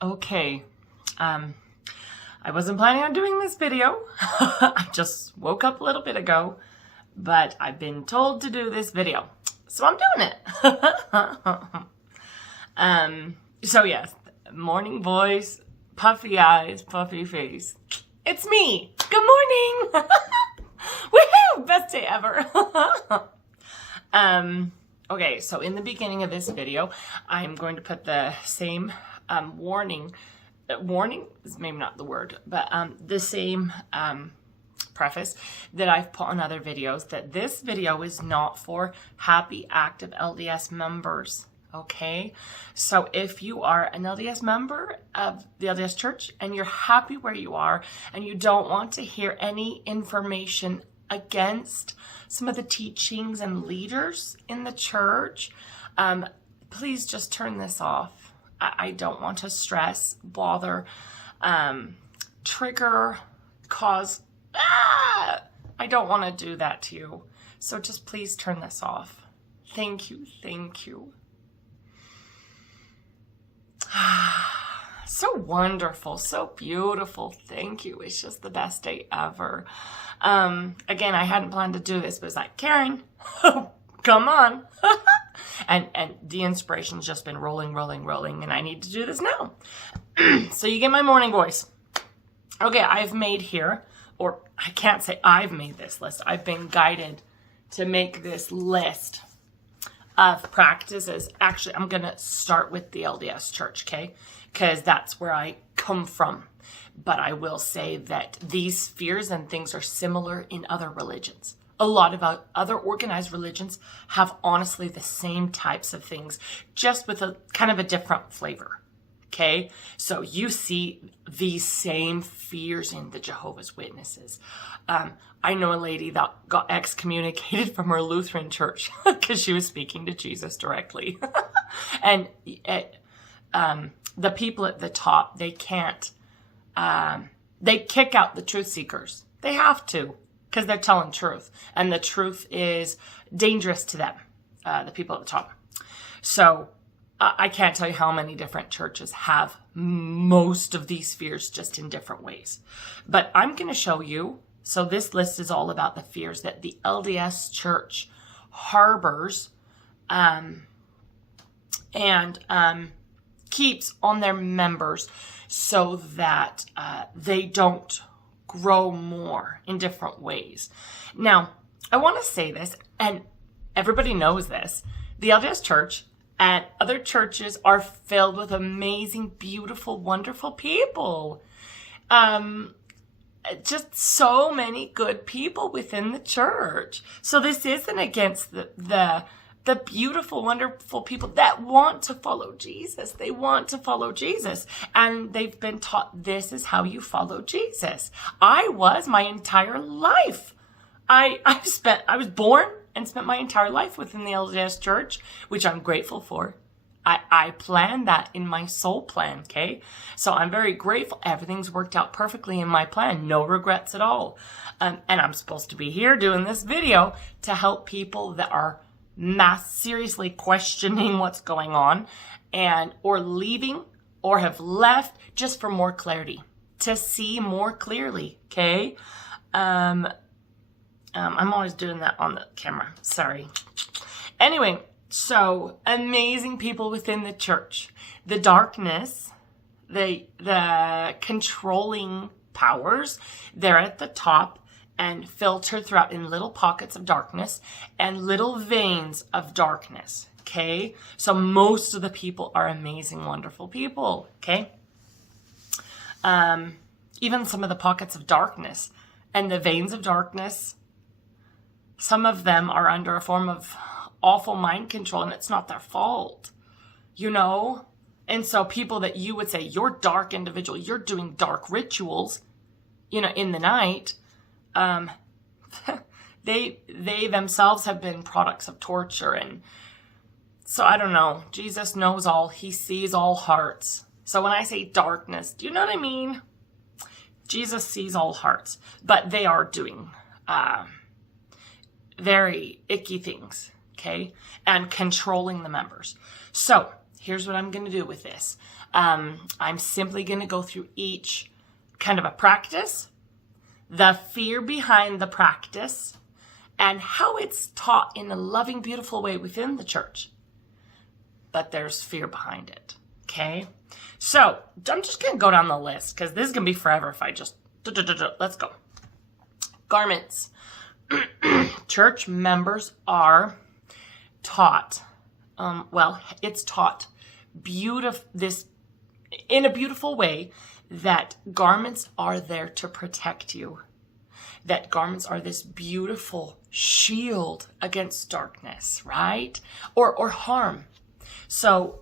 Okay, I wasn't planning on doing this video. I just woke up a little bit ago, but I've been told to do this video, so I'm doing it. So yes, morning voice, puffy eyes, puffy face. It's me. Good morning. Woohoo! Best day ever. Okay, so in the beginning of this video, I'm going to put the same warning is maybe not the word, but the same preface that I've put on other videos, that this video is not for happy, active LDS members, okay? So if you are an LDS member of the LDS Church and you're happy where you are and you don't want to hear any information against some of the teachings and leaders in the church, please just turn this off. I don't want to stress, bother, trigger, cause. I don't want to do that to you. So just please turn this off. Thank you. Thank you. So wonderful. So beautiful. Thank you. It's just the best day ever. Again, I hadn't planned to do this, but it's like, Karen, come on. And the inspiration's just been rolling, and I need to do this now. So you get my morning voice. Okay, I've made here, or I can't say I've made this list. I've been guided to make this list of practices. Actually, I'm going to start with the LDS Church, okay? Because that's where I come from. But I will say that these fears and things are similar in other religions. A lot of other organized religions have honestly the same types of things, just with a kind of a different flavor. Okay? So you see these same fears in the Jehovah's Witnesses. I know a lady that got excommunicated from her Lutheran church because she was speaking to Jesus directly. And the people at the top, they can't, they kick out the truth seekers. They have to, because they're telling truth. And the truth is dangerous to them, the people at the top. So I can't tell you how many different churches have most of these fears, just in different ways. But I'm going to show you. So this list is all about the fears that the LDS Church harbors and keeps on their members so that they don't grow more in different ways. Now, I want to say this, and everybody knows this. The LDS Church and other churches are filled with amazing, beautiful, wonderful people. Just so many good people within the church. So this isn't against the beautiful, wonderful people that want to follow Jesus. They want to follow Jesus. And they've been taught this is how you follow Jesus. I was my entire life. I was born and spent my entire life within the LDS Church, which I'm grateful for. I planned that in my soul plan, okay? So I'm very grateful. Everything's worked out perfectly in my plan. No regrets at all. And I'm supposed to be here doing this video to help people that are seriously questioning what's going on or leaving or have left just for more clarity, to see more clearly, okay? I'm always doing that on the camera. Sorry. Anyway, so amazing people within the church. The darkness, the controlling powers, they're at the top and filtered throughout in little pockets of darkness and little veins of darkness, okay? So most of the people are amazing, wonderful people, okay? Even some of the pockets of darkness and the veins of darkness, some of them are under a form of awful mind control, and it's not their fault, you know? And so people that you would say, you're dark individual, you're doing dark rituals, you know, in the night, they themselves have been products of torture. And so I don't know, Jesus knows all, he sees all hearts. So when I say darkness, do you know what I mean? Jesus sees all hearts, but they are doing very icky things, okay? And controlling the members. So here's what I'm going to do with this. I'm simply going to go through each kind of a practice, the fear behind the practice, and how it's taught in a loving, beautiful way within the church. But there's fear behind it, okay? So I'm just going to go down the list because this is going to be forever if I just... Let's go. Garments. Church members are taught, it's taught in a beautiful way that garments are there to protect you. That garments are this beautiful shield against darkness, right? Or harm. So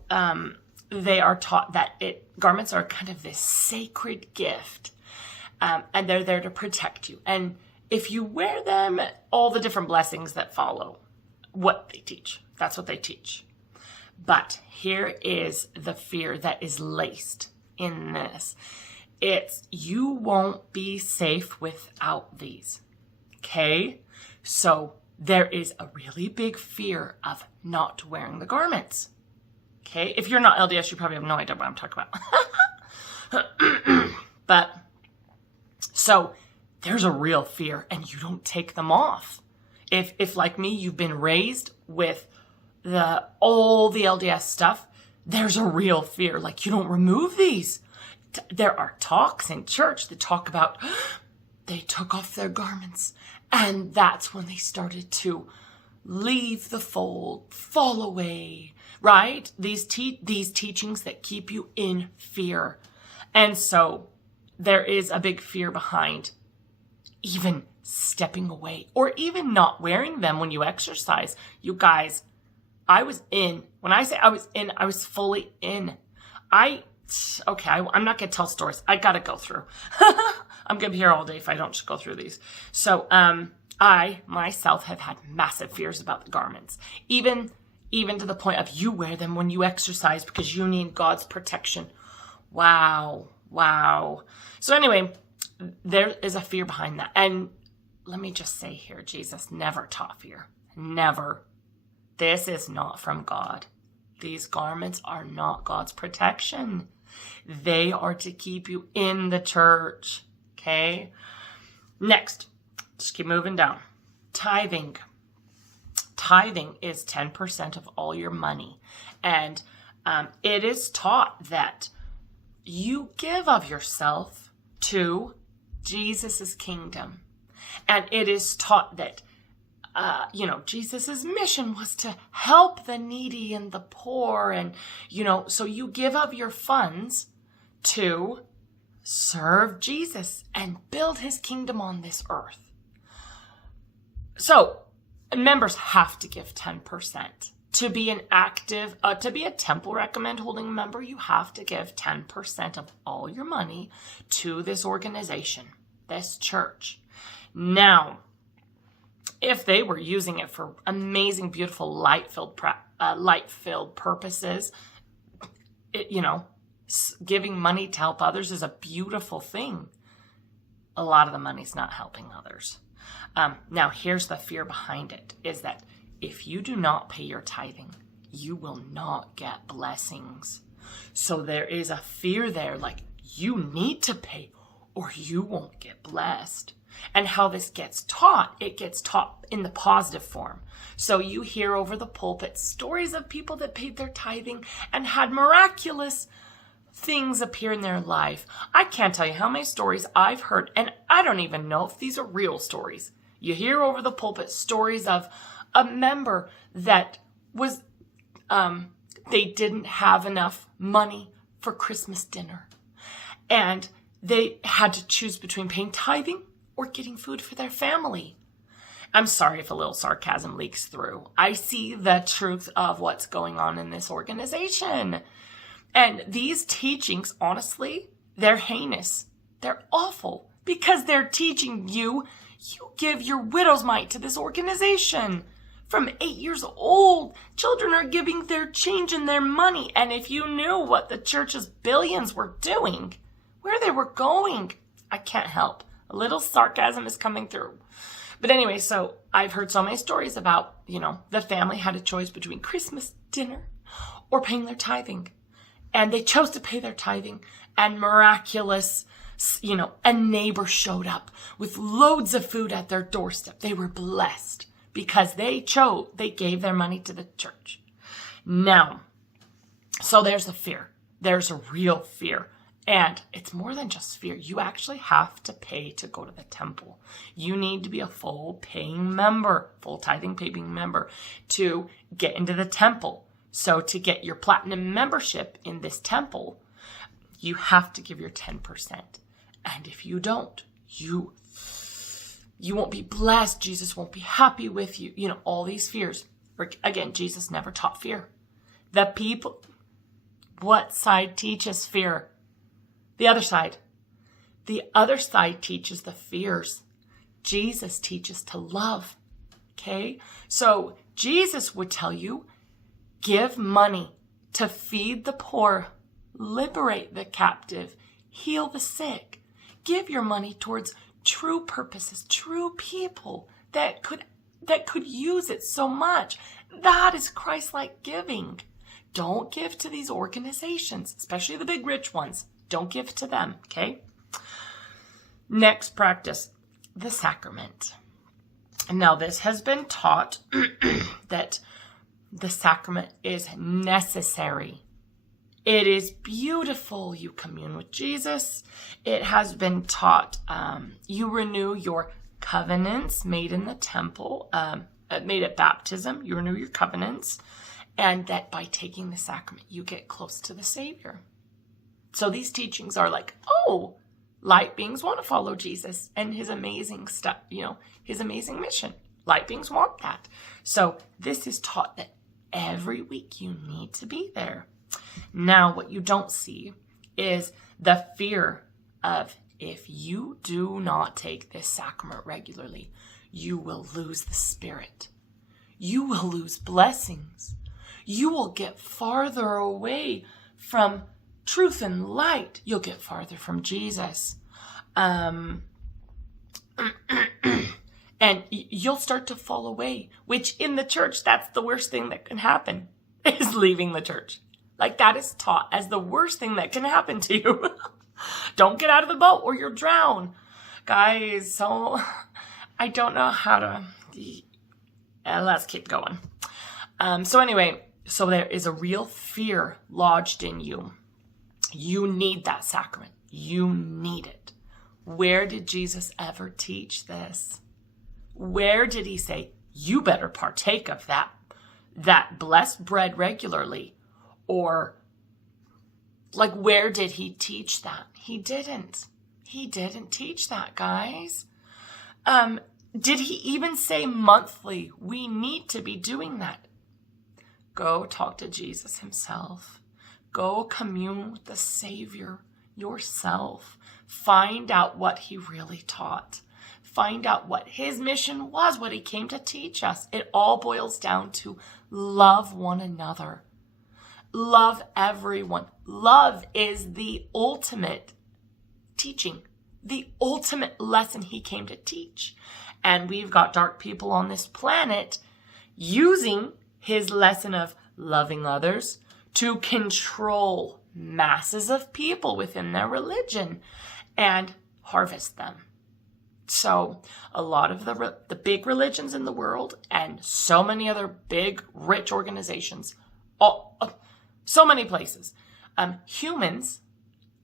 they are taught that garments are kind of this sacred gift, and they're there to protect you. And if you wear them, all the different blessings that follow, what they teach. That's what they teach. But here is the fear that is laced in this. It's you won't be safe without these. Okay? So there is a really big fear of not wearing the garments. Okay? If you're not LDS, you probably have no idea what I'm talking about. But so there's a real fear, and you don't take them off. If like me, you've been raised with all the LDS stuff, there's a real fear. Like, you don't remove these. There are talks in church that talk about they took off their garments, and that's when they started to leave the fold, fall away, right? These teachings that keep you in fear. And so there is a big fear behind even stepping away or even not wearing them when you exercise. You guys, when I say I was in, I was fully in. I'm not going to tell stories. I got to go through. I'm going to be here all day if I don't just go through these. So, I myself have had massive fears about the garments, even to the point of you wear them when you exercise because you need God's protection. Wow. So anyway, there is a fear behind that. And let me just say here, Jesus never taught fear. Never. This is not from God. These garments are not God's protection. They are to keep you in the church. Okay? Next, just keep moving down. Tithing. Tithing is 10% of all your money. And it is taught that you give of yourself to Jesus' kingdom. And it is taught that, Jesus' mission was to help the needy and the poor. And, so you give of your funds to serve Jesus and build his kingdom on this earth. So members have to give 10%. To be to be a temple recommend holding member, you have to give 10% of all your money to this organization, this church. Now, if they were using it for amazing, beautiful, light-filled purposes, giving money to help others is a beautiful thing. A lot of the money's not helping others. Now, here's the fear behind it, is that if you do not pay your tithing, you will not get blessings. So there is a fear there, like you need to pay or you won't get blessed. And how this gets taught, it gets taught in the positive form. So you hear over the pulpit stories of people that paid their tithing and had miraculous things appear in their life. I can't tell you how many stories I've heard, and I don't even know if these are real stories. You hear over the pulpit stories of a member that was, they didn't have enough money for Christmas dinner. And they had to choose between paying tithing or getting food for their family. I'm sorry if a little sarcasm leaks through. I see the truth of what's going on in this organization. And these teachings, honestly, they're heinous. They're awful because they're teaching you give your widow's mite to this organization. From 8 years old, children are giving their change and their money. And if you knew what the church's billions were doing, where they were going, I can't help. A little sarcasm is coming through. But anyway, so I've heard so many stories about, the family had a choice between Christmas dinner or paying their tithing. And they chose to pay their tithing, and miraculous, a neighbor showed up with loads of food at their doorstep. They were blessed because they gave their money to the church. Now, so there's a fear. There's a real fear. And it's more than just fear. You actually have to pay to go to the temple. You need to be a full tithing paying member to get into the temple. So to get your platinum membership in this temple, you have to give your 10%. And if you don't, you won't be blessed. Jesus won't be happy with you. All these fears. Again, Jesus never taught fear. What side teaches fear? The other side. The other side teaches the fears. Jesus teaches to love. Okay? So Jesus would tell you, give money to feed the poor, liberate the captive, heal the sick. Give your money towards true purposes, true people that could use it so much. That is Christ-like giving. Don't give to these organizations, especially the big rich ones. Don't give to them, okay? Next practice, the sacrament. Now, this has been taught that the sacrament is necessary. It is beautiful. You commune with Jesus. It has been taught you renew your covenants made in the temple, made at baptism. You renew your covenants. And that by taking the sacrament, you get close to the Savior. So these teachings are like, light beings want to follow Jesus and his amazing stuff, his amazing mission. Light beings want that. So this is taught that every week you need to be there. Now, what you don't see is the fear of if you do not take this sacrament regularly, you will lose the Spirit. You will lose blessings. You will get farther away from truth and light. You'll get farther from Jesus. And you'll start to fall away, which in the church, that's the worst thing that can happen, is leaving the church. Like that is taught as the worst thing that can happen to you. Don't get out of the boat or you'll drown. Guys, so I don't know how to... let's keep going. So there is a real fear lodged in you. You need that sacrament. You need it. Where did Jesus ever teach this? Where did he say, you better partake of that blessed bread regularly? Or, like, where did he teach that? He didn't. He didn't teach that, guys. Did he even say monthly, we need to be doing that? Go talk to Jesus himself. Go commune with the Savior yourself. Find out what he really taught. Find out what his mission was, what he came to teach us. It all boils down to love one another. Love everyone. Love is the ultimate teaching, the ultimate lesson he came to teach. And we've got dark people on this planet using his lesson of loving others to control masses of people within their religion and harvest them. So a lot of the big religions in the world and so many other big, rich organizations, so many places, humans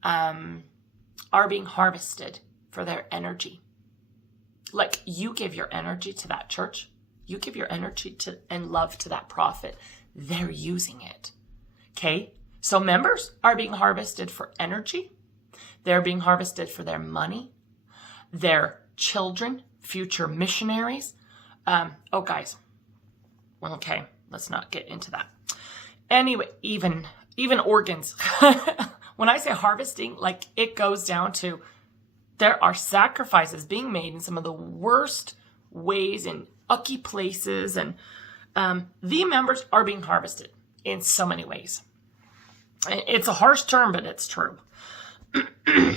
are being harvested for their energy. Like you give your energy to that church, you give your energy to and love to that prophet, they're using it. Okay? So members are being harvested for energy. They're being harvested for their money, their children, future missionaries. Guys. Okay, let's not get into that. Anyway, even organs. When I say harvesting, like it goes down to there are sacrifices being made in some of the worst ways in ucky places, and the members are being harvested in so many ways. It's a harsh term, but it's true.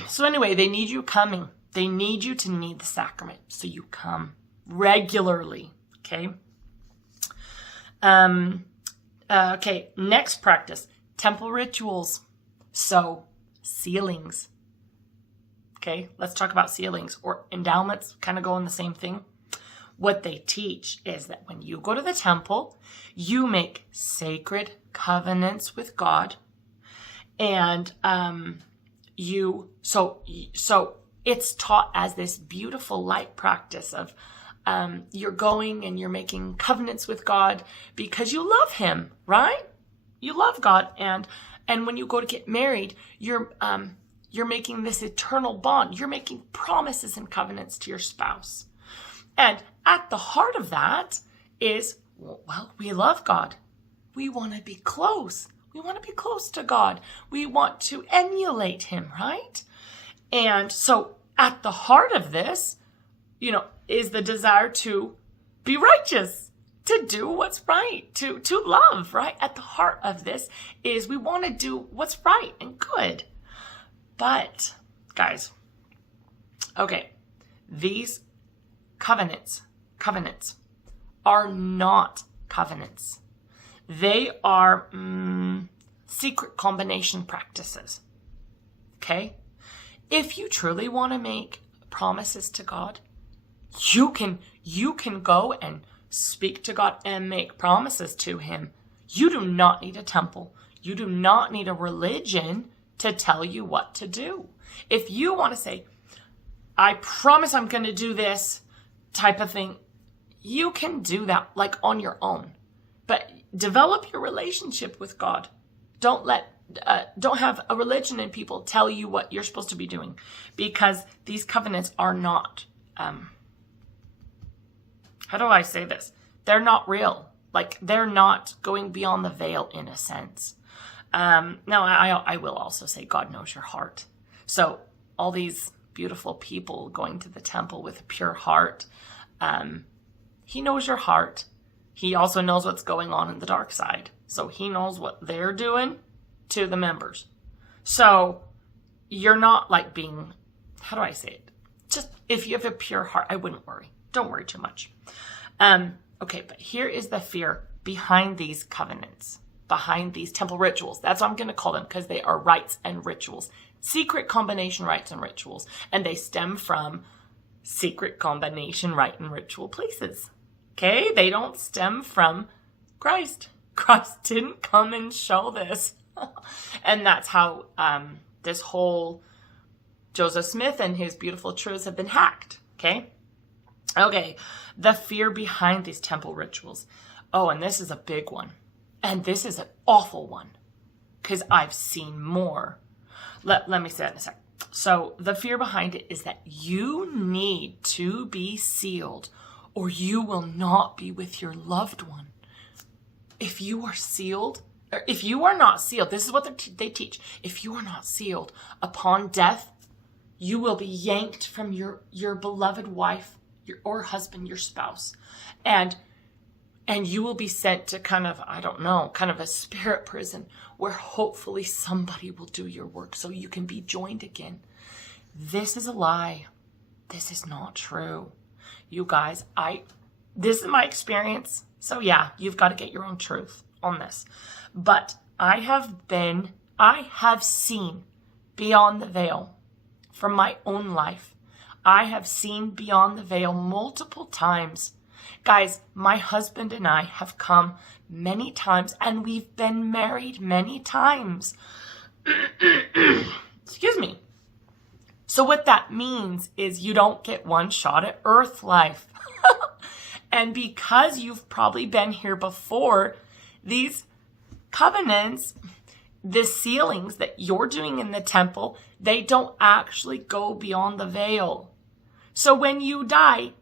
So anyway, they need you coming. They need you to need the sacrament. So you come regularly, okay? Okay, next practice, temple rituals. So, sealings. Okay, let's talk about sealings, or endowments, kind of go in the same thing. What they teach is that when you go to the temple, you make sacred covenants with God, and so it's taught as this beautiful light practice of you're going and you're making covenants with God because you love Him, right? You love God, and when you go to get married, you're making this eternal bond. You're making promises and covenants to your spouse. And at the heart of that is, well, we love God. We want to be close. We want to be close to God. We want to emulate Him, right? And so at the heart of this, is the desire to be righteous, to do what's right, to love, right? At the heart of this is we want to do what's right and good. But, guys, okay, these covenants are not covenants. They are secret combination practices, okay? If you truly want to make promises to God, you can go and speak to God and make promises to Him. You do not need a temple. You do not need a religion to tell you what to do. If you want to say, I promise I'm going to do this type of thing, you can do that like on your own. But develop your relationship with God. Don't have a religion and people tell you what you're supposed to be doing, because these covenants are not, how do I say this? They're not real. Like, they're not going beyond the veil in a sense. Now, I will also say God knows your heart. So all these beautiful people going to the temple with a pure heart, He knows your heart. He also knows what's going on in the dark side. So He knows what they're doing to the members. So you're not like being, how do I say it? Just if you have a pure heart, I wouldn't worry. Don't worry too much. Okay, but here is the fear behind these covenants, behind these temple rituals. That's what I'm going to call them, because they are rites and rituals. Secret combination rites and rituals. And they stem from secret combination rite and ritual places. Okay? They don't stem from Christ. Christ didn't come and show this. And that's how this whole Joseph Smith and his beautiful truths have been hacked. Okay? Okay, the fear behind these temple rituals. Oh, and this is a big one. And this is an awful one, because I've seen more. Let me say that in a sec. So the fear behind it is that you need to be sealed, or you will not be with your loved one. If you are sealed, or if you are not sealed, this is what they teach. If you are not sealed, upon death, you will be yanked from your beloved wife, or husband, your spouse. And you will be sent to kind of a spirit prison where hopefully somebody will do your work so you can be joined again. This is a lie. This is not true. You guys, this is my experience. So yeah, you've got to get your own truth on this. But I have seen beyond the veil from my own life. I have seen beyond the veil multiple times. Guys, my husband and I have come many times, and we've been married many times. Excuse me. So what that means is you don't get one shot at earth life. And because you've probably been here before, these covenants, the sealings that you're doing in the temple, they don't actually go beyond the veil. So when you die,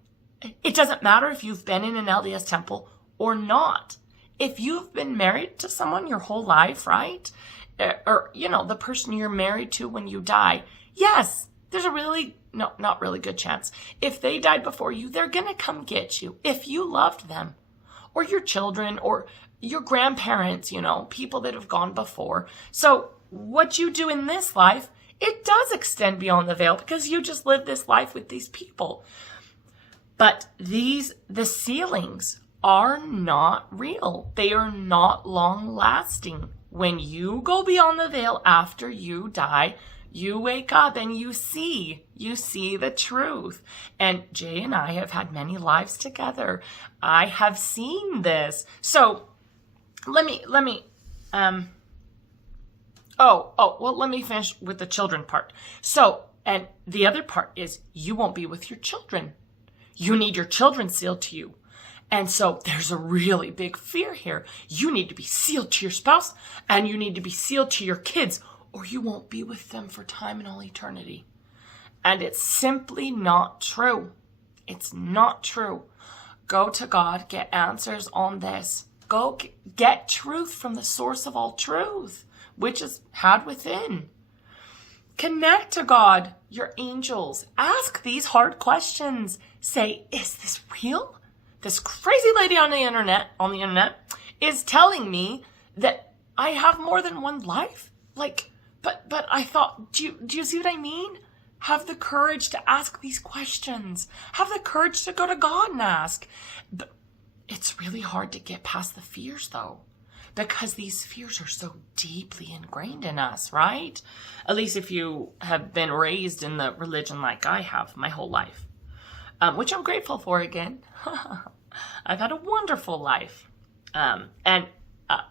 it doesn't matter if you've been in an LDS temple or not. If you've been married to someone your whole life, right? Or, the person you're married to when you die, yes, there's not really good chance. If they died before you, they're going to come get you. If you loved them, or your children, or your grandparents, people that have gone before. So what you do in this life, it does extend beyond the veil, because you just live this life with these people. But the sealings are not real. They are not long lasting. When you go beyond the veil after you die, you wake up and you see the truth. And Jay and I have had many lives together. I have seen this. So let me finish with the children part. So, and the other part is you won't be with your children. You need your children sealed to you. And so there's a really big fear here. You need to be sealed to your spouse and you need to be sealed to your kids, or you won't be with them for time and all eternity. And it's simply not true. It's not true. Go to God, get answers on this. Go get truth from the source of all truth, which is had within. Connect to God, your angels. Ask these hard questions. Say, is this real? This crazy lady on the internet is telling me that I have more than one life. But I thought, do you see what I mean? Have the courage to ask these questions. Have the courage to go to God and ask. But it's really hard to get past the fears, though, because these fears are so deeply ingrained in us, right? At least if you have been raised in the religion like I have my whole life, which I'm grateful for again. I've had a wonderful life. And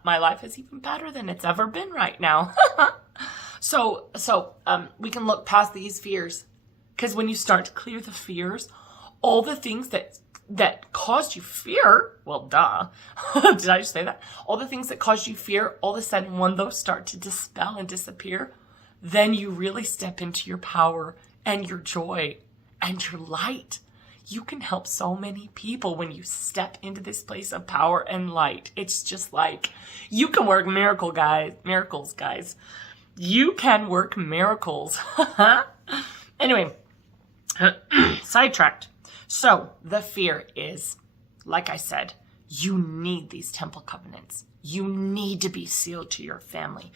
my life is even better than it's ever been right now. So we can look past these fears, because when you start to clear the fears, all the things that caused you fear, well, duh. Did I just say that? All the things that caused you fear, all of a sudden, when those start to dispel and disappear, then you really step into your power and your joy and your light. You can help so many people when you step into this place of power and light. It's just like, you can work miracles, guys. You can work miracles. Anyway, sidetracked. So the fear is, like I said, you need these temple covenants. You need to be sealed to your family.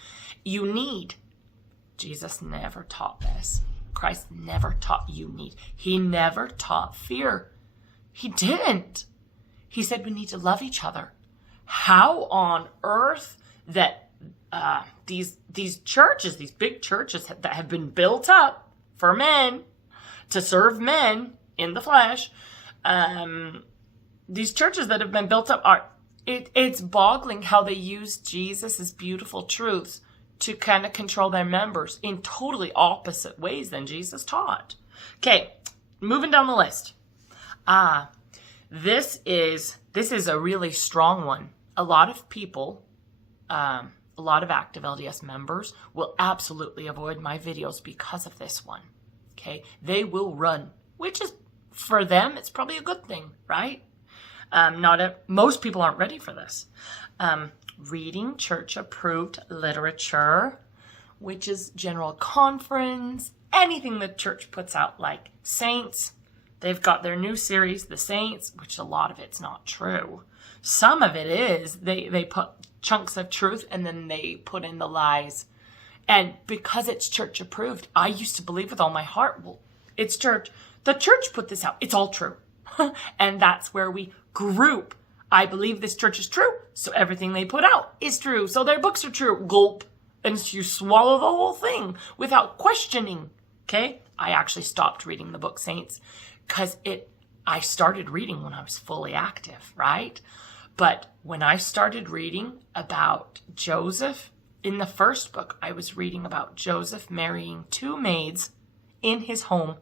Jesus never taught this. Christ never taught you need. He never taught fear. He didn't. He said we need to love each other. How on earth that these churches, these big churches that have been built up for men, to serve men in the flesh, these churches that have been built up it's boggling how they use Jesus' beautiful truths to kind of control their members in totally opposite ways than Jesus taught. Okay, moving down the list. This is a really strong one. A lot of people, a lot of active LDS members will absolutely avoid my videos because of this one. Okay, they will run, which is, for them, it's probably a good thing, right? Most people aren't ready for this. Reading church-approved literature, which is general conference, anything the church puts out, like Saints. They've got their new series, The Saints, which a lot of it's not true. Some of it is. They put chunks of truth and then they put in the lies. And because it's church-approved, I used to believe with all my heart, well, it's church. The church put this out. It's all true. And that's where we group. I believe this church is true, so everything they put out is true. So their books are true. Gulp. And you swallow the whole thing without questioning. Okay? I actually stopped reading the book Saints because I started reading when I was fully active, right? But when I started reading about Joseph, in the first book, I was reading about Joseph marrying two maids in his home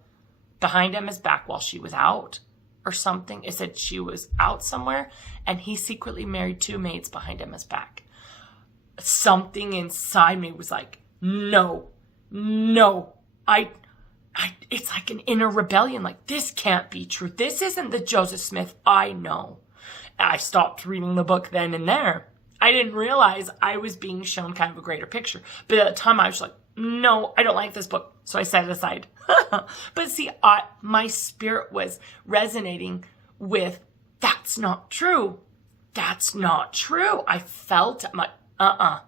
behind Emma's back while she was out. Or something. It said she was out somewhere and he secretly married two maids behind Emma's back. Something inside me was like, no, it's like an inner rebellion. Like, this can't be true. This isn't the Joseph Smith I know. I stopped reading the book then and there. I didn't realize I was being shown kind of a greater picture. But at the time I was like, no, I don't like this book. So I set it aside. But see, my spirit was resonating with, that's not true. That's not true. I felt my, But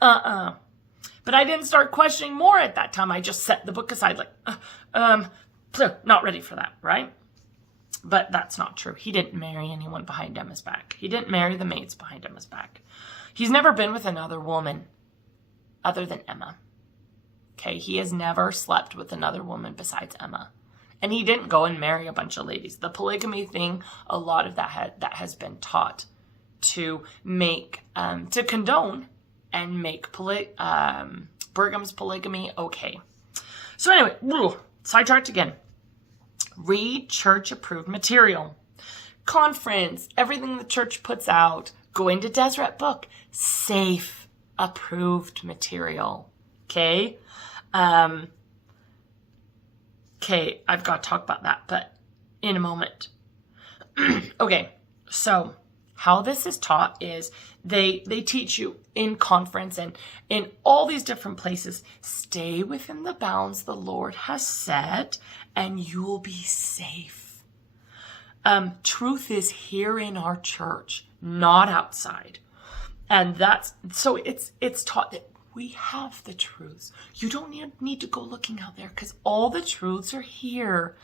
I didn't start questioning more at that time. I just set the book aside like, not ready for that, right? But that's not true. He didn't marry anyone behind Emma's back. He didn't marry the maids behind Emma's back. He's never been with another woman other than Emma. Okay, he has never slept with another woman besides Emma. And he didn't go and marry a bunch of ladies. The polygamy thing, a lot of that has been taught to make, to condone and make Brigham's polygamy okay. So anyway, sidetracked again. Read church-approved material. Conference, everything the church puts out. Go into Deseret Book. Safe, approved material. Okay? Okay, I've got to talk about that, but in a moment. Okay, so how this is taught is they teach you in conference and in all these different places, stay within the bounds the Lord has set and you'll be safe. Truth is here in our church, not outside. And so it's taught that we have the truths. You don't need to go looking out there because all the truths are here.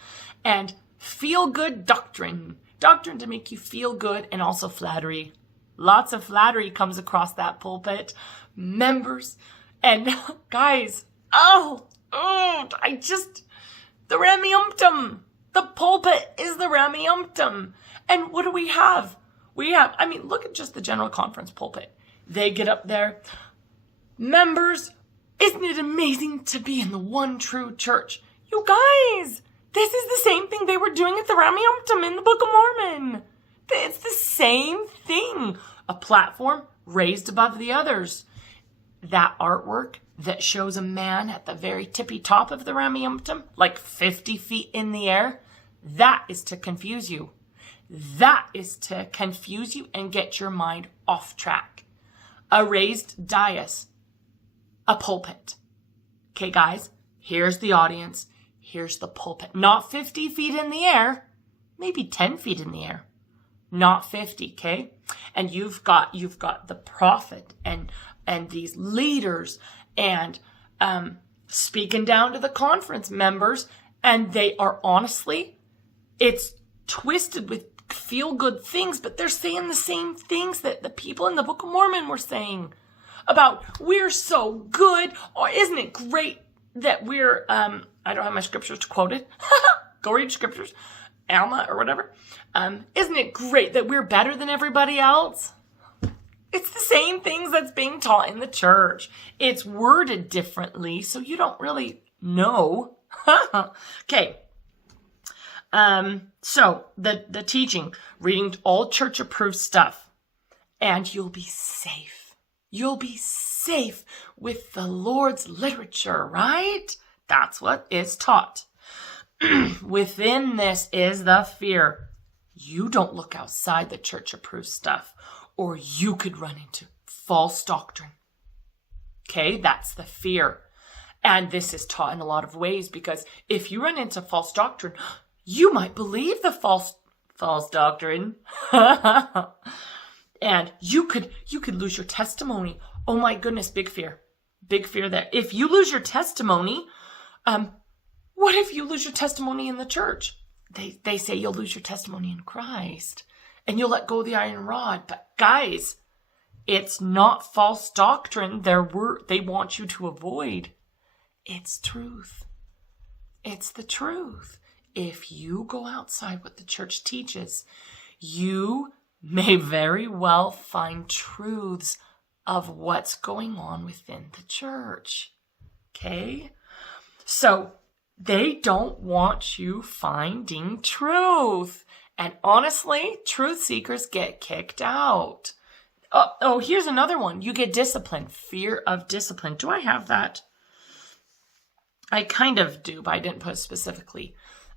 And feel good doctrine. Doctrine to make you feel good and also flattery. Lots of flattery comes across that pulpit. Members and guys. The ramiumptum. The pulpit is the ramiumptum. And what do we have? Look at just the General Conference pulpit. They get up there. Members, isn't it amazing to be in the one true church? You guys, this is the same thing they were doing at the Ramiumptum in the Book of Mormon. It's the same thing. A platform raised above the others. That artwork that shows a man at the very tippy top of the Ramiumptum, like 50 feet in the air, that is to confuse you. That is to confuse you and get your mind off track. A raised dais. A pulpit. Okay, guys, here's the audience. Here's the pulpit. Not 50 feet in the air. Maybe 10 feet in the air. Not 50, okay? And you've got the prophet and these leaders and speaking down to the conference members. And they are honestly, it's twisted with feel-good things, but they're saying the same things that the people in the Book of Mormon were saying. About we're so good, or isn't it great that we're, I don't have my scriptures to quote it. Go read scriptures. Alma or whatever. Isn't it great that we're better than everybody else? It's the same things that's being taught in the church. It's worded differently, so you don't really know. Okay. So the teaching, reading all church approved stuff, and you'll be safe. You'll be safe with the Lord's literature, right? That's what is taught. Within this is the fear. You don't look outside the church-approved stuff, or you could run into false doctrine. Okay, that's the fear. And this is taught in a lot of ways, because if you run into false doctrine, you might believe the false doctrine. And you could lose your testimony. Oh my goodness, big fear. Big fear that if you lose your testimony, what if you lose your testimony in the church? They say you'll lose your testimony in Christ and you'll let go of the iron rod. But guys, it's not false doctrine they want you to avoid. It's truth. It's the truth. If you go outside what the church teaches, you may very well find truths of what's going on within the church. Okay? So they don't want you finding truth. And honestly, truth seekers get kicked out. Oh, here's another one. You get discipline. Fear of discipline. Do I have that? I kind of do, but I didn't put it specifically.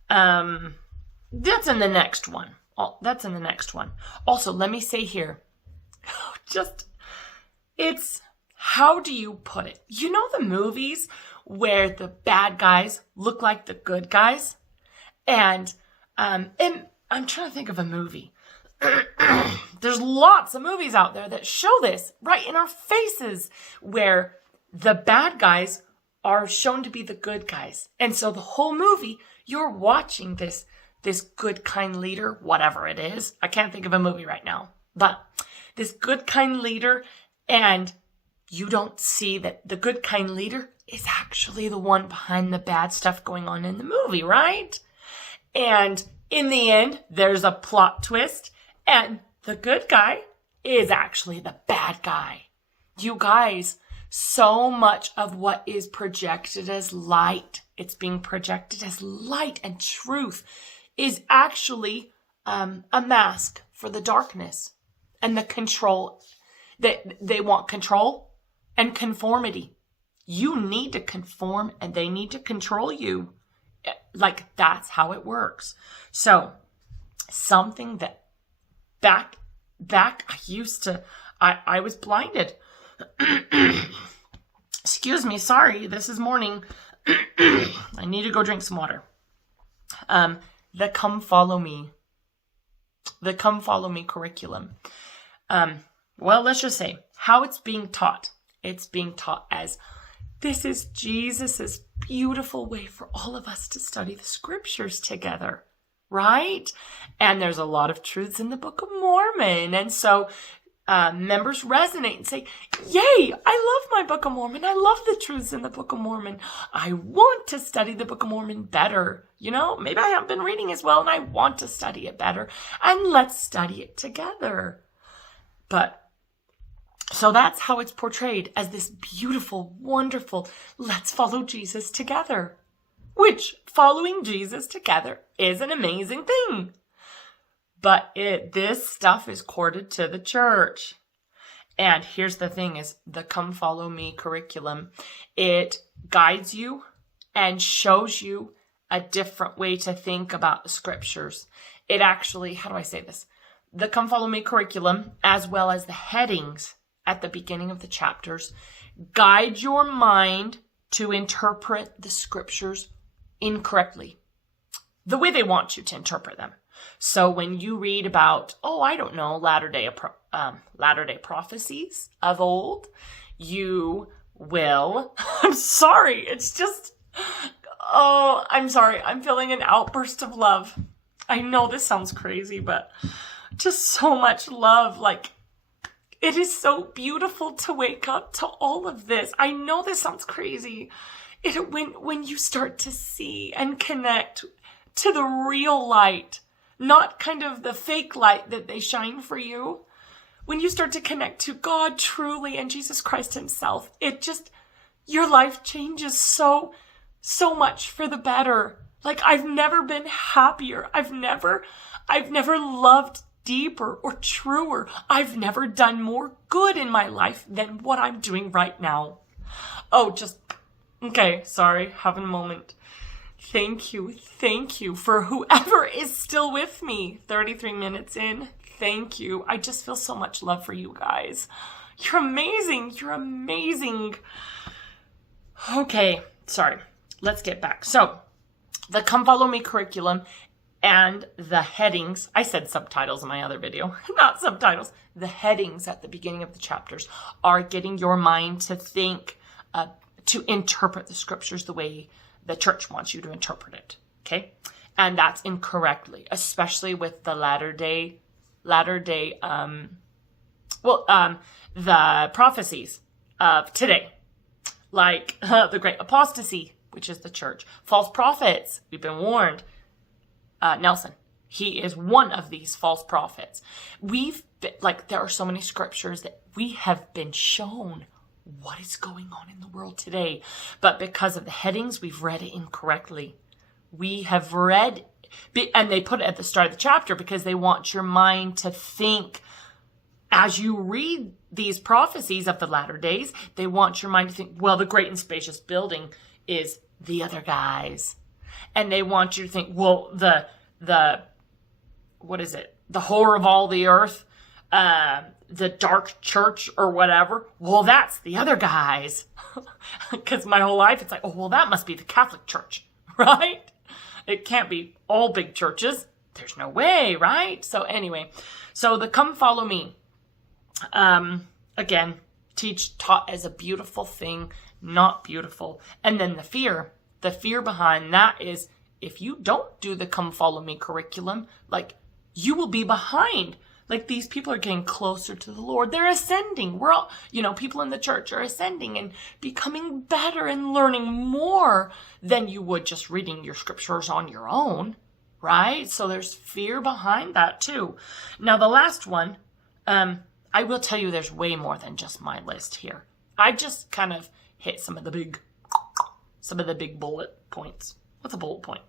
That's in the next one. That's in the next one. Also, let me say here, it's, how do you put it? You know the movies where the bad guys look like the good guys? And I'm trying to think of a movie. There's lots of movies out there that show this right in our faces, where the bad guys are shown to be the good guys. And so the whole movie, you're watching this this good, kind leader, whatever it is. I can't think of a movie right now, but this good, kind leader, and you don't see that the good, kind leader is actually the one behind the bad stuff going on in the movie, right? And in the end, there's a plot twist, and the good guy is actually the bad guy. You guys, so much of what is projected as light, it's being projected as light and truth, is actually a mask for the darkness and the control. They want control and conformity. You need to conform and they need to control you. Like, that's how it works. So something that back I was blinded. Excuse me, sorry, this is morning. I need to go drink some water. The Come Follow Me curriculum. Well, let's just say how it's being taught. It's being taught as, this is Jesus's beautiful way for all of us to study the scriptures together, right? And there's a lot of truths in the Book of Mormon. And so members resonate and say, yay, I love my Book of Mormon. I love the truths in the Book of Mormon. I want to study the Book of Mormon better. You know, maybe I haven't been reading as well and I want to study it better. And let's study it together. But so that's how it's portrayed, as this beautiful, wonderful, let's follow Jesus together. Which, following Jesus together is an amazing thing. But this stuff is courted to the church. And here's the thing is, the Come Follow Me curriculum, it guides you and shows you a different way to think about the scriptures. It actually, how do I say this? The Come Follow Me curriculum, as well as the headings at the beginning of the chapters, guide your mind to interpret the scriptures incorrectly, the way they want you to interpret them. So when you read about, Latter-day prophecies of old, you will, I'm sorry, I'm sorry, I'm feeling an outburst of love. I know this sounds crazy, but just so much love. Like, it is so beautiful to wake up to all of this. I know this sounds crazy. When you start to see and connect to the real light, not kind of the fake light that they shine for you. When you start to connect to God truly and Jesus Christ himself, your life changes so much for the better. Like, I've never been happier. I've never loved deeper or truer. I've never done more good in my life than what I'm doing right now. Okay, sorry, having a moment. Thank you for whoever is still with me 33 minutes in. Thank you. I just feel so much love for you guys. You're amazing. Okay, sorry. Let's get back. So, the Come Follow Me curriculum and the headings, I said subtitles in my other video, not subtitles. The headings at the beginning of the chapters are getting your mind to think, to interpret the scriptures the way the church wants you to interpret it, okay? And that's incorrectly, especially with the the prophecies of today, like the great apostasy, which is the church, false prophets. We've been warned. Nelson, he is one of these false prophets. There are so many scriptures that we have been shown what is going on in the world today. But because of the headings, we've read it incorrectly. We have read, and they put it at the start of the chapter because they want your mind to think, as you read these prophecies of the latter days, they want your mind to think, well, the great and spacious building is the other guys. And they want you to think, well, the what is it? The whore of all the earth, the dark church or whatever. Well, that's the other guys. Because my whole life, it's like, oh, well, that must be the Catholic Church, right? It can't be all big churches. There's no way, right? So anyway, the Come Follow Me. Again, taught as a beautiful thing, not beautiful. And then the fear behind that is if you don't do the come follow me curriculum, like, you will be behind. Like, these people are getting closer to the Lord. They're ascending. We're all, people in the church are ascending and becoming better and learning more than you would just reading your scriptures on your own, right? So there's fear behind that too. Now, the last one, I will tell you there's way more than just my list here. I just kind of hit some of the big bullet points. What's a bullet point?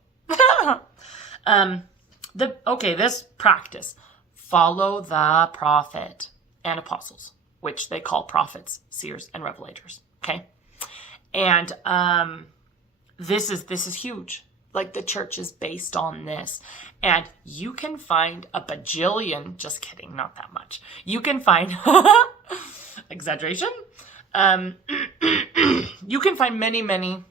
This practice. Follow the prophet and apostles, which they call prophets, seers, and revelators. Okay. And this is huge. Like, the church is based on this. And you can find a bajillion, just kidding, not that much. You can find, exaggeration. You can find many, many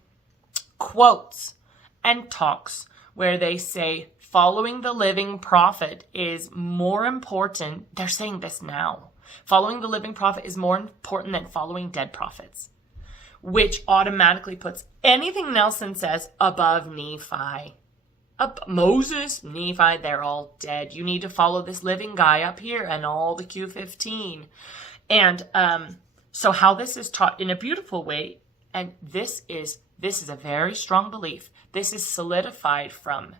quotes and talks where they say following the living prophet is more important. They're saying this now. Following the living prophet is more important than following dead prophets, which automatically puts anything Nelson says above Nephi. Moses, Nephi, they're all dead. You need to follow this living guy up here and all the Q15. And so how this is taught in a beautiful way, and this is a very strong belief. This is solidified from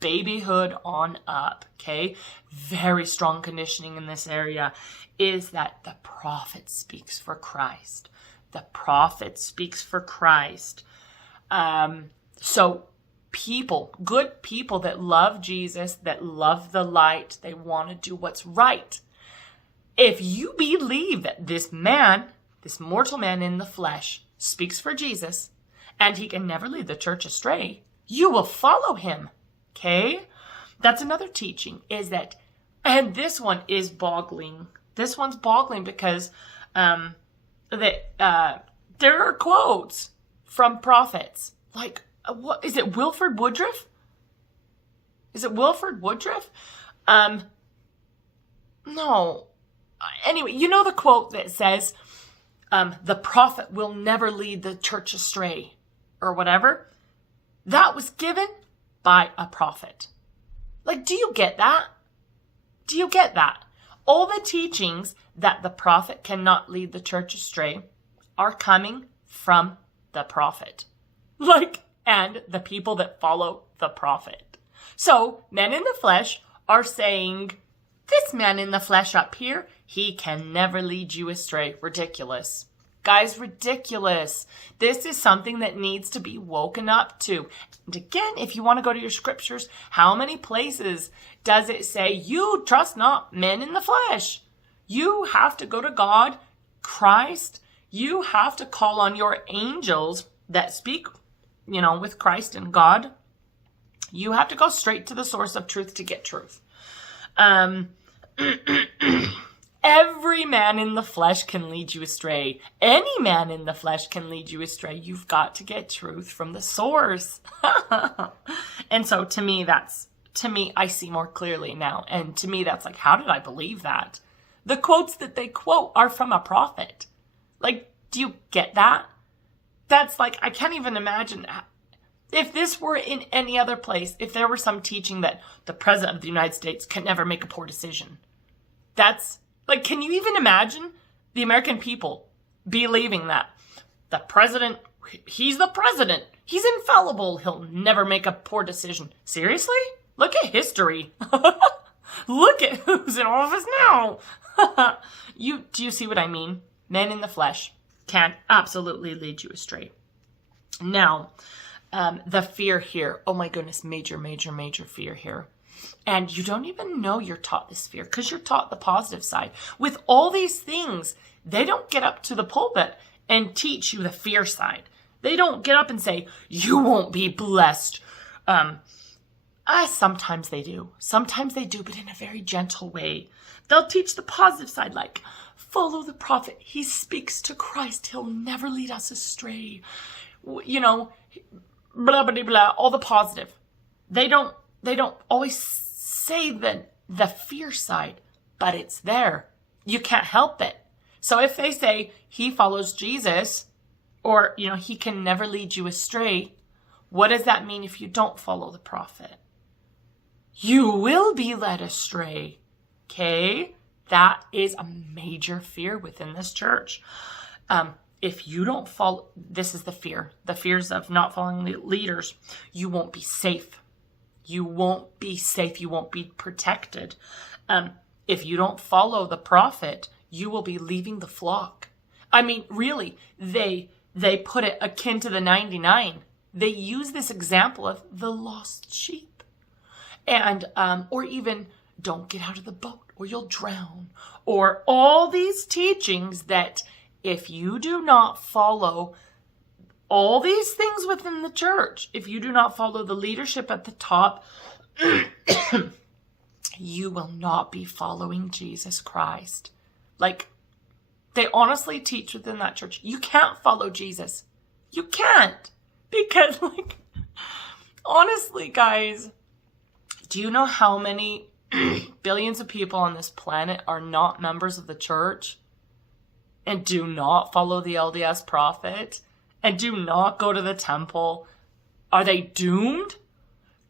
babyhood on up, okay? Very strong conditioning in this area is that the prophet speaks for Christ. The prophet speaks for Christ. So good people that love Jesus, that love the light, they want to do what's right. If you believe that this man, this mortal man in the flesh, speaks for Jesus, and he can never lead the church astray, you will follow him. Okay? That's another teaching, is that, and this one is boggling. This one's boggling because there are quotes from prophets. Like, what is it, Wilford Woodruff? Is it Wilford Woodruff? No. Anyway, you know the quote that says, the prophet will never lead the church astray, or whatever? That was given by a prophet. Like, do you get that? Do you get that? All the teachings that the prophet cannot lead the church astray are coming from the prophet. Like, and the people that follow the prophet. So, men in the flesh are saying, this man in the flesh up here, he can never lead you astray. Ridiculous. Guys, ridiculous. This is something that needs to be woken up to. And again, if you want to go to your scriptures, how many places does it say, you trust not men in the flesh? You have to go to God, Christ. You have to call on your angels that speak, with Christ and God. You have to go straight to the source of truth to get truth. Every man in the flesh can lead you astray. Any man in the flesh can lead you astray. You've got to get truth from the source. And so to me, I see more clearly now. And to me, that's like, how did I believe that? The quotes that they quote are from a prophet. Like, do you get that? That's like, I can't even imagine if this were in any other place, if there were some teaching that the president of the United States can never make a poor decision. That's, like, can you even imagine the American people believing that? The president, he's the president. He's infallible. He'll never make a poor decision. Seriously? Look at history. Look at who's in office now. Do you see what I mean? Men in the flesh can absolutely lead you astray. Now, the fear here. Oh my goodness, major, major, major fear here. And you don't even know you're taught this fear because you're taught the positive side. With all these things, they don't get up to the pulpit and teach you the fear side. They don't get up and say, you won't be blessed. Sometimes they do. Sometimes they do, but in a very gentle way. They'll teach the positive side, like, follow the prophet. He speaks to Christ. He'll never lead us astray. Blah, blah, blah, blah, all the positive. They don't always say the fear side, but it's there. You can't help it. So if they say he follows Jesus, or, he can never lead you astray, What does that mean if you don't follow the prophet? You will be led astray. Okay? That is a major fear within this church. If you don't follow, this is the fear. The fears of not following the leaders. You won't be safe. You won't be safe. You won't be protected. If you don't follow the prophet, you will be leaving the flock. I mean, really, they put it akin to the 99. They use this example of the lost sheep. And, or even, don't get out of the boat or you'll drown. Or all these teachings that if you do not follow all these things within the church, if you do not follow the leadership at the top, you will not be following Jesus Christ. Like, they honestly teach within that church, you can't follow Jesus. You can't. Because, like, honestly, guys, do you know how many billions of people on this planet are not members of the church and do not follow the LDS prophet and do not go to the temple? Are they doomed?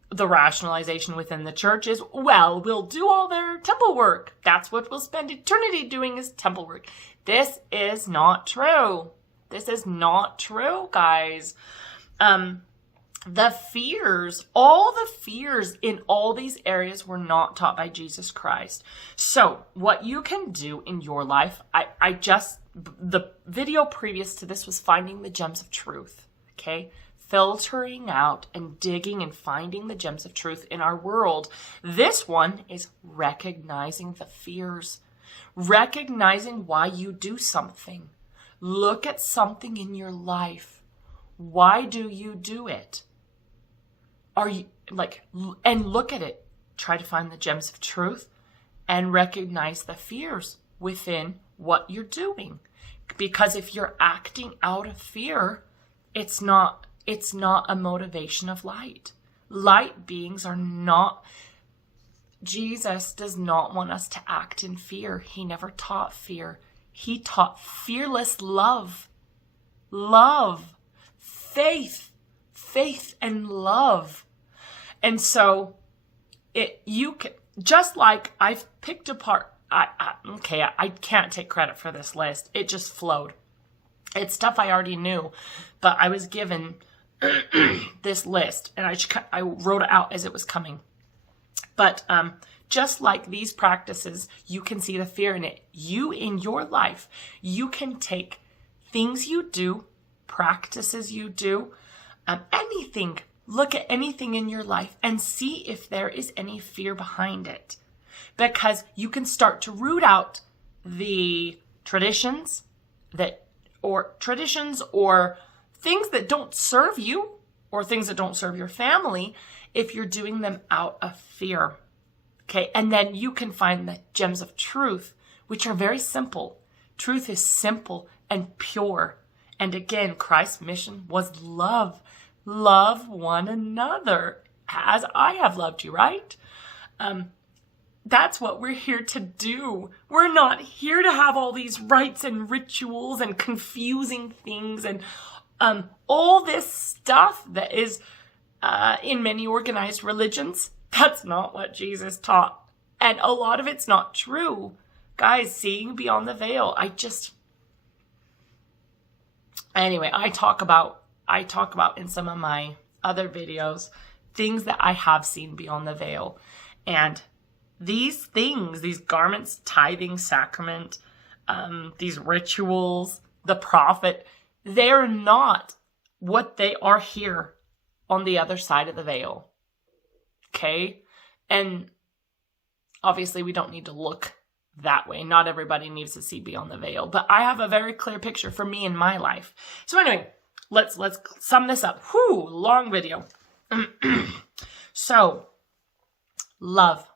The rationalization within the church is, well, we'll do all their temple work. That's what we'll spend eternity doing is temple work. This is not true. This is not true, guys. The fears, all the fears in all these areas were not taught by Jesus Christ. So what you can do in your life, the video previous to this was finding the gems of truth, okay? Filtering out and digging and finding the gems of truth in our world. This one is recognizing the fears, recognizing why you do something. Look at something in your life. Why do you do it? Are you and look at it. Try to find the gems of truth and recognize the fears within what you're doing. Because if you're acting out of fear, it's not a motivation of light. Light beings are not. Jesus does not want us to act in fear. He never taught fear. He taught fearless love. Love. Faith and love. And so you can, just like I've picked apart, I can't take credit for this list. It just flowed. It's stuff I already knew, but I was given this list and I wrote it out as it was coming. But just like these practices, you can see the fear in it. You, in your life, you can take things you do, practices you do, anything, look at anything in your life and see if there is any fear behind it. Because you can start to root out the traditions or things that don't serve you or things that don't serve your family if you're doing them out of fear. Okay, and then you can find the gems of truth, which are very simple. Truth is simple and pure. And again, Christ's mission was love. Love one another as I have loved you, right? That's what we're here to do. We're not here to have all these rites and rituals and confusing things and all this stuff that is in many organized religions. That's not what Jesus taught. And a lot of it's not true. Guys, seeing beyond the veil, anyway, I talk about in some of my other videos, things that I have seen beyond the veil. And these things, these garments, tithing, sacrament, these rituals, the prophet, they're not what they are here on the other side of the veil. Okay? And obviously we don't need to look that way. Not everybody needs to see beyond the veil. But I have a very clear picture for me in my life. So anyway, let's sum this up. Whew, long video. So, love.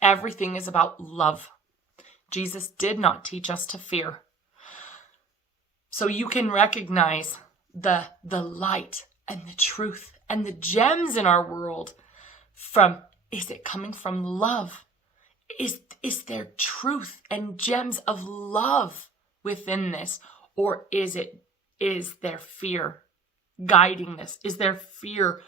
Everything is about love. Jesus did not teach us to fear. So you can recognize the light and the truth and the gems in our world is it coming from love? Is there truth and gems of love within this? Or is there fear? guiding this? Is there fear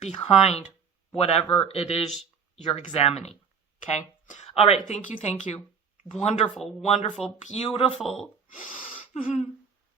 behind whatever it is you're examining? Okay. All right. Thank you. Thank you. Wonderful, wonderful, beautiful.